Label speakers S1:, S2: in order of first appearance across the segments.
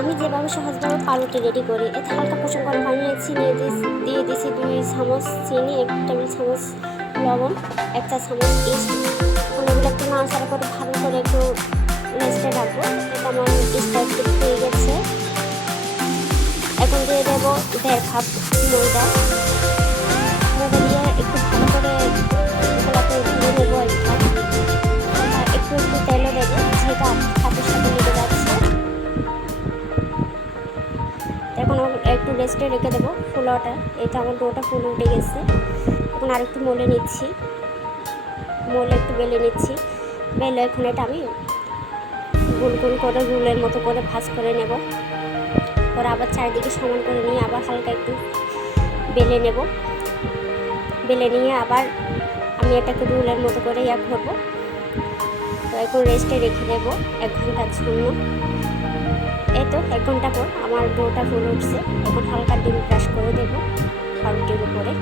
S1: আমি যেভাবে সহজভাবে পাউরুটি রেডি করি, এতে হালকা পোষণ গরম পানি দিস- দিয়ে দিয়েছি দুই চামচ চিনি, এক টেবিল চামচ লবণ, এক চা চামচ ইস্ট। একটু নাড়াচাড়া করে ভালো করে একটু রেস্টে রাখব এটা আমার ইস্টটা হয়ে গেছে। এখন দিয়ে দেবো দেড় কাপ ময়দা। এখন একটু রেস্টে রেখে দেবো ফুলোটা এটা আমার ডোটা ফুল উঠে গেছে। এখন আর একটু মলে নিচ্ছি। মলে একটু বেলে নিচ্ছি। বেলে এখন এটা আমি গোল গোল করে রুলের মতো করে ভাজ করে নেব। পরে আবার চারিদিকে সমান করে নিয়ে আবার হালকা একটু বেলে নেব। বেলে নিয়ে আবার আমি এটাকে রুলের মতো করে ইয়া করব। তো এখন রেস্টে রেখে দেবো এক ঘণ্টার জন্য। এই তো, এক ঘণ্টা পর আমার ডোটা ফুল উঠছে। এখন হালকা ডিম ব্রাশ করে দেবো পাউরুটির উপরে।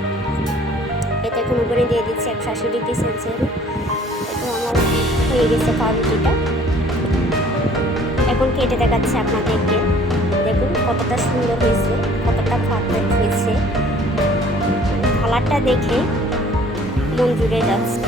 S1: এতে এখন উপরে দিয়ে দিচ্ছি একশো আশি ডিগ্রি সেলসিয়াস এতো আমার হয়ে গেছে পাউরুটিটা। এখন কেটে দেখাচ্ছে আপনাদেরকে। দেখুন কতটা সুন্দর হয়েছে, কতটা পারফেক্ট হয়েছে। কালারটা দেখে মন জুড়ে যাচ্ছে।